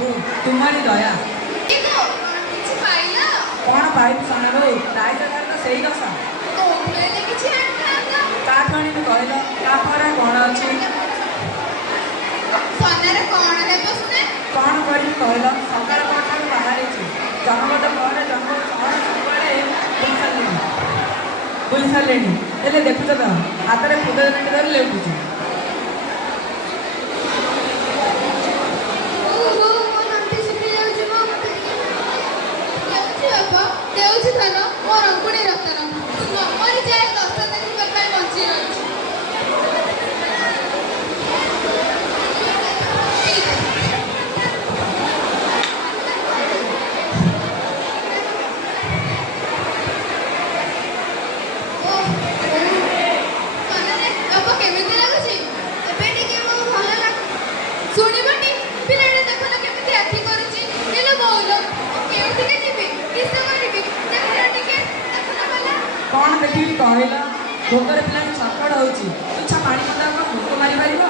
प्रभु तुम्हारी दया कौन पाइप सोना रो दाय जगह तो सही दशा काठ आनी कहल काठर कौन अच्छी कौन करी कहल सकाल पाठ बाहर जनमत पर जन्म सब बुझी सारे हेल्ले देखुच तो हाथ में खुद धर लेटुच कौन देखी कहला भोकर पिला सफल होची तुच्छा पानी पता भोक मारी पारिबो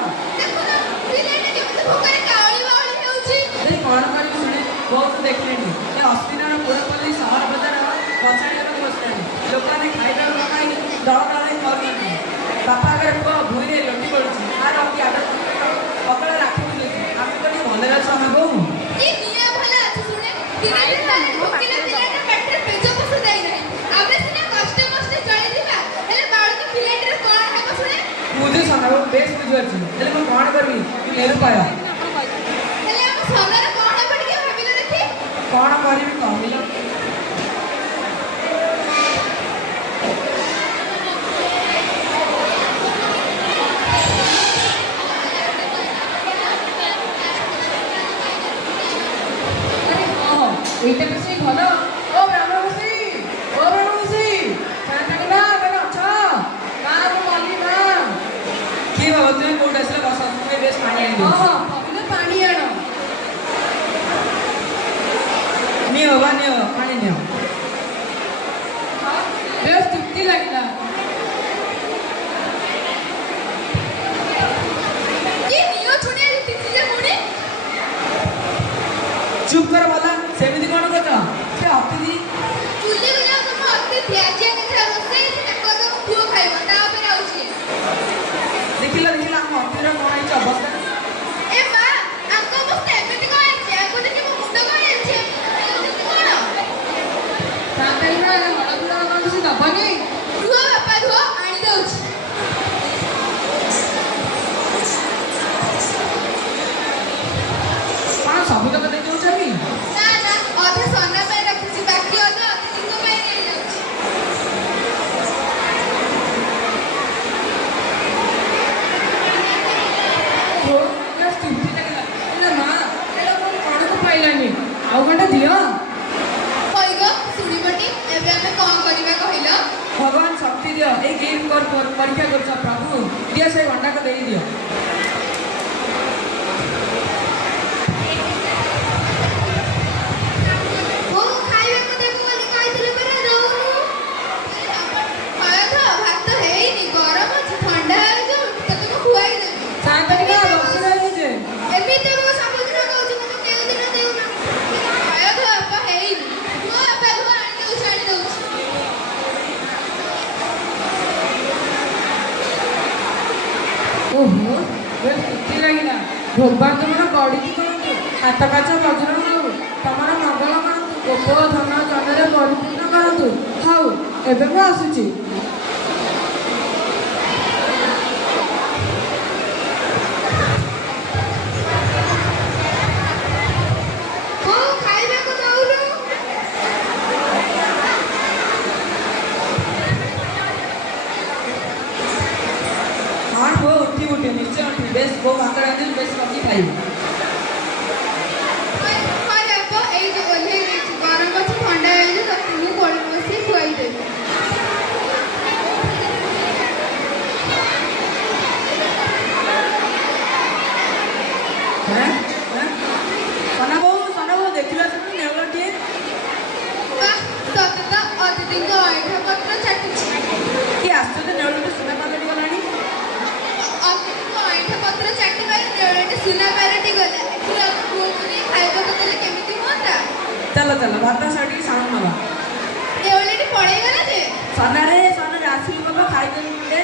कौन कर शुणे बहुत देखलेनी ए अस्तिनार पुरपल्ली सहर बजार बसाड़ी बसलानी लोक ने खाइबा खाई दल दल खाऊनी बापा अगर पुआ भूई लटी पड़ुची आ रखी आदत पकड़ राखी बुझुची आम कनी भले अछ हम बहु ई निया भला अछि सुने दिने दिन भोकिला पिलाटा पेटरे पेज पस जाई नाही आबे सिना कष्ट मष्ट चली दिबा हेले बाळ के पिलेटर कोन हेबो सुने मुझे सुनाओ बेस बुझुची हेले मैं कोन करबी तू नेरु पाया हेले हम सोनार कोन हेबो टिके भाबिलो देखि कौन करबी कहमिलो এইটা বেশি ভালো ও ব্রাহ্মণী চাটা না কেন আচ্ছা না তো বলি না কি বাবা তুমি কোড আসলে বসা তুমি বেশ পানি আনি দিও হ্যাঁ পাপিলে পানি আনো নিও পানি নিও বেশ তৃপ্তি লাগিলা কি নিও ছুড়ে দিতি যে মুড়ি चुप कर वाला सेमिति कोन करत से अतिथि चुल्ली बना तुम अतिथि आजी ने रोसई से कदो पुओ खाइबो ता ऊपर आउची देखिला हम अतिथि कोन आइछ अवस्था ए बा आको मस्त एमिति को आइछ आको जे मो मुंड को आइछ कोन सातरी ना हडपुरा कोन से दबनी रुआ बापा रुआ आनी दउछ कोन सब तक दे दउ छबी ना ना अधे सोना पे रखी बाकी अधे अतिथि को पे नहीं जाउछ ओ ना स्थिति लागला ना मां एला कोन को पाइलानी आउ घंटा दियो होइगो सुनिबटी एबे हमें कोन करिवे कहिलो भगवान शक्ति दियो ए गेम कर परीक्षा कर प्रभु दिया से घंटा को दे दियो हो खाइबे को देबो बोली कहतिले पर रहू खाया था भात तो है ही नहीं गरम अछि ठंडा है जो तते को खुआई दे सातरी ना बस रही जे एमिते वो समुद्र कहउछ मते केउ दिन देउ ना खाया था आपा है ही नहीं वो आपा धुआ आनी दउ छाड़ी दउ ओहो वे किती लागिला भगवान तुमरा गड़ी करंतु हाथ काच वज्र हो तमरा मंगल करंतु गोप धन जनरे परिपूर्ण करंतु हाउ एबे को आसुची हो खाइबे को दउलु हाँ वो उठी निश्चय उठी बेस वो भाकर दिन बेस कमी खाइबो अरे आपा ए जो ओले गरम अछि ठंडा है जो तू कोन बसी खुआई दे हैं सना बहु देखिला से नेवलटी वाह तते तो अतिथि को आइठा पत्र चाटुछि कि आश्चर्य नेवलटी सुना पालटी गलानी अतिथि को आइठा पत्र चाटी बारे नेवलटी सुना पालटी ଚାଲ ଚାଲ ଭାତ ସାରିକି ସାଉଣ୍ଡ ନେବା। ଦେଉଳିଟି ପଳେଇଗଲା ଯେ ସନାରେ ଆସିଲି ବାବା ଖାଇଦେବି ଗୋଟେ।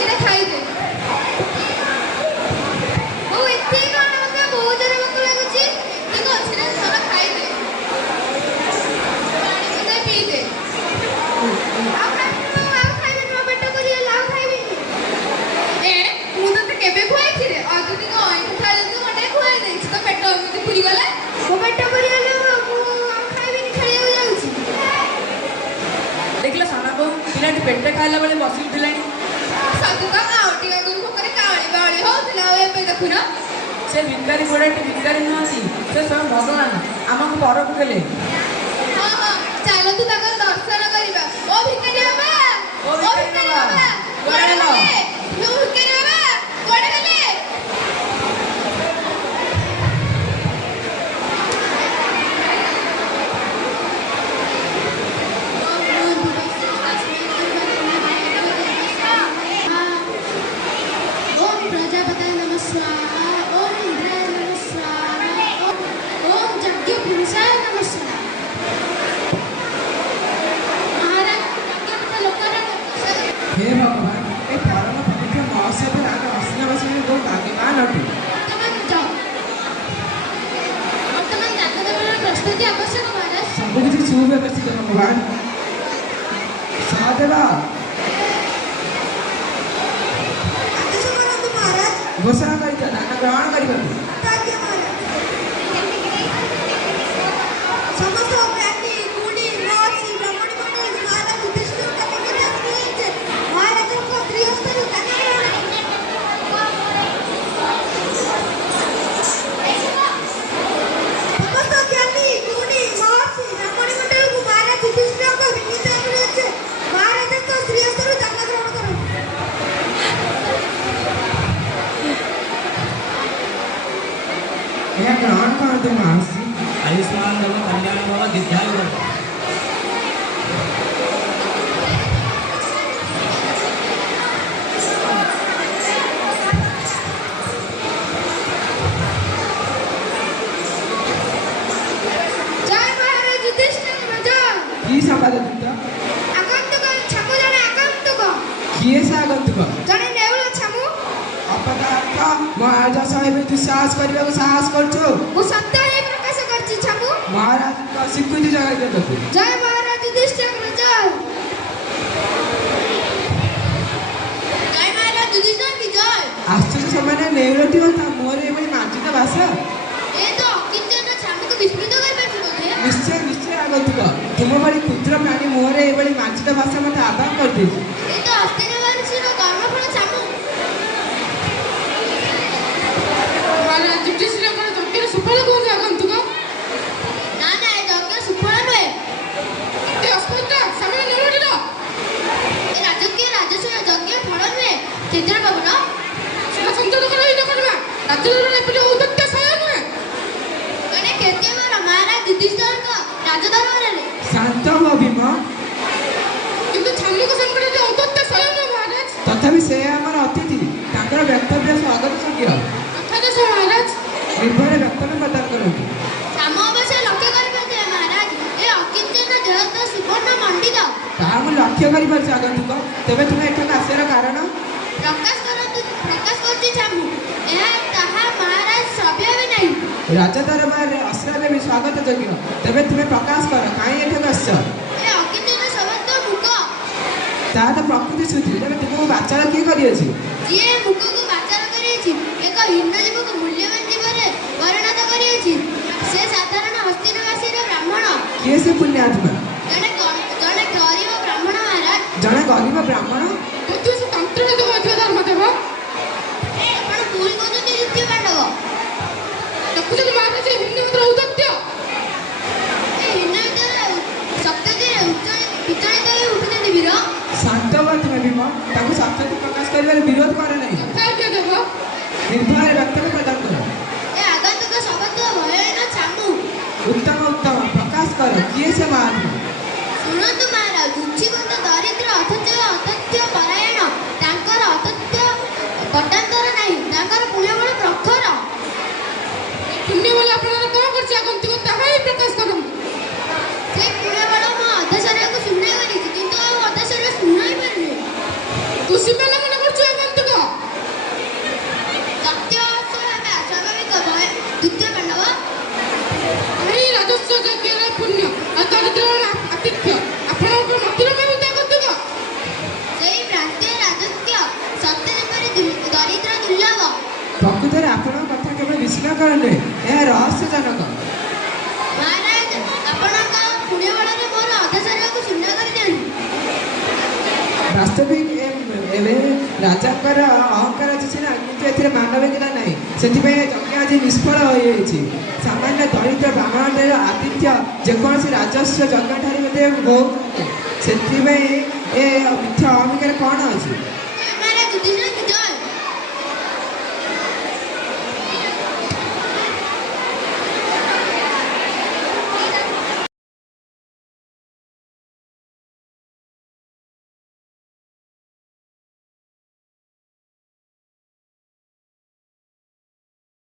ଏଇଟା ଖାଇଦେ। ମୁଁ ଏତିକି କ'ଣ ମୋତେ ବହୁତ ଜୋରେ ଭୋକ ଲାଗୁଛି। କିନ୍ତୁ ଅଛି ନା ଧର ଖାଇଦେ। ପାଣି ବୋଧେ ପିଇଦେ। ଆଉ ଖାଇବିନି ମୋ ପେଟ ପୁରିଗଲା ଆଉ ଖାଇବିନି। ମୁଁ ତତେ କେବେ ଖୁଆଇଛି ରେ? ଅଯୋଧିକ ଅଇଁଠା ଥାଳି ତୁ ଖଣ୍ଡେ ଖୁଆଇ ଦେଇଛି ତୋ ପେଟ ଏମିତି ପୁରିଗଲା। ମୋ ପେଟ ପୁରିଗଲା ମୁଁ ଆଉ ଖାଇବିନି ଖେଳିବାକୁ ଯାଉଛି। ଦେଖିଲ ସାନ ବୋଉ ପିଲାଟି ପେଟେ ଖାଇଲା ବେଳେ ବସି ଉଠିଲାଣି। ସତ ତ ଆଉ ଟିକେ ଆଗରୁ ଭୋକରେ କାଉଳି ବାଉଳି ହଉଥିଲା ଆଉ ଏବେ ଦେଖୁନ। ସେ ଭିକାରୀ ବୁଢ଼ାଟି ଭିକାରୀ ନୁହନ୍ତି, ସେ ସ୍ୱୟଂ ଭଗବାନ ଆମକୁ ପରକୁ ଦେଲେ। ହଁ ହଁ ଚାଲନ୍ତୁ ତାଙ୍କର ଦର୍ଶନ କରିବା। ଓ ଭିକାରୀ ବାବା, ଓ ଭିକାରୀ ବାବା, କୁଆଡ଼େ ଗଲେ? ଓ ଭିକାରୀ ବାବା କୁଆଡ଼େ ଗଲେ? ओम प्रजापतये नमः स्वाहा, ओम इंद्राय नमः स्वाहा, ओम यज्ञ पुरुषाय नमः स्वाहा। महाराज यज्ञ लोकरा हे भगवान, ए परम पवित्र महोत्सव राग अस्नावासी को भाग्यवान अटू। वर्तमान जाओ। वर्तमान जातकरण प्रस्तुति आवश्यक महाराज। सब किसी सुव्यवस्थित भगवान। सहदेवा घोषणा कर दान ग्रहण कर। यह ग्रहण करते महर्षि। आयुष्मान भव कल्याण भव दीर्घायु भव। जय महाराज युधिष्ठिर राजा। की संवाद दूत? आगंतुक छामु जने आगंतुक। किए से आगंतुक? जने नेउल छामु। अपदार्थ महाराज साहेब दुस्साहस करने को साहस करछो। मु सत्य ही प्रकाश करछि छामु। महाराज का स्वीकृति जगाई देतो। जय महाराज युधिष्ठिर राजा। जय महाराज युधिष्ठिर की जय। आश्चर्य समय नेउलटी होता मोर एवं मानचित भाषा। ए तो किंचन छामु को विस्मृत कर बैठो थे। निश्चय निश्चय आगंतुक तुम बड़ी क्षुद्र प्राणी मोहरे एवं मानचित भाषा मत आदान कर दे। ए तो हस्तिनापुर रो कर्मफल छामु। महाराज युधिष्ठिर को यज्ञ सफल को आगंतुक। ना ना ए यज्ञ सुफल नहे। ते अस्पष्ट समय निवडिल। ए राजकीय राजस्व यज्ञ फल नहे। केन्द्र बाबून सुना संचालक रही न करबा। राज्यधर ने पले औदत्य सहाय नुहे। कने केते मार महाराज युधिष्ठिर को राजदरबार रे। शांत हो भीम। किंतु छामु को संकट जे औदत्य सहाय नु महाराज। तथापि से आमर अतिथि ताकर व्यक्तव्य स्वागत योग्य। कथा से महाराज निर्भय व्यक्तव्य प्रदान करନ୍ତୁ। छामु अवश्य लक्ष्य करबे महाराज। ए अकिंचन देह तो सुवर्ण मंडित। ताहा मु लक्ष्य करि परछ आगंतुक। तेबे तुमे एठक आसेर कारण प्रकाश करती छामु। ए ताहा महाराज सभ्य भी नहीं। राजा दरबार अश्राव्य भी स्वागत योग्य। तेबे तुमे प्रकाश कर काई एठक आछ। ए अकिंचन सबत मुख। ताहा तो प्रकृति सुधि। तेबे तुमको बाचार की करियछि? जिए मुख को बाचार करियछि एक हिन्न जीव को मूल्यवान जीव रे परिणत करियछि। से साधारण हस्तिनावासी रे ब्राह्मण। किए से पुण्यात्मा? जने गरीब ब्राह्मण महाराज। जने गरीब ब्राह्मण? बुद्धि से तंत्र में तो अधिक धर्म देव। ए आपण भूल कोजति युक्ति पांडव। देखुछन महाराज हिन्दी मंत्र औदत्य। ए हिन्न वितर सप्तति विचलित होई उठुଛନ୍ତି वीर। शांत हो तुमे भीम। ताकू सत्य प्रकाश करिवार विरोध करे नहीं। कार्य देव। निर्भय व्यक्तव्य प्रदान कर। ए आगंतुक सबत भयहीन छामु। उत्तम उत्तम प्रकाश कर किए से महात्मा? शुणतु महाराज रुचिवंत दरिद्र अथच अतथ्य परायण तांकर अतथ्य पटांतर नहीं तांकर पुण्यबल प्रखर ହାସ୍ୟକର ନୁହେଁ, ଏହା ରହସ୍ୟଜନକ। ମହାରାଜ ଆପଣଙ୍କ ପୁଣ୍ୟ ବଳରେ ମୋର ଅଧା ଶରୀରକୁ ଶୂନ୍ୟ କରିଦିଅନ୍ତୁ। ବାସ୍ତବିକ ଏବେ ରାଜାଙ୍କର ଅହଙ୍କାର ଅଛି ସିନା, କିନ୍ତୁ ଏଥିରେ ମାନବିକତା ନାହିଁ। ସେଥିପାଇଁ ଯଜ୍ଞ ଆଜି ନିଷ୍ଫଳ ହୋଇଯାଇଛି। ସାମାନ୍ୟ ଦରିଦ୍ର ବ୍ରାହ୍ମଣদের ଆତିଥ୍ୟ ଯେକୌଣସି ରାଜସ୍ୱ ଯଜ୍ଞ ଠାରୁ ମଧ୍ୟ ବହୁତ। ସେଥିପାଇଁ ଏ ମିଥ୍ୟା ଅହମିକାରେ କ'ଣ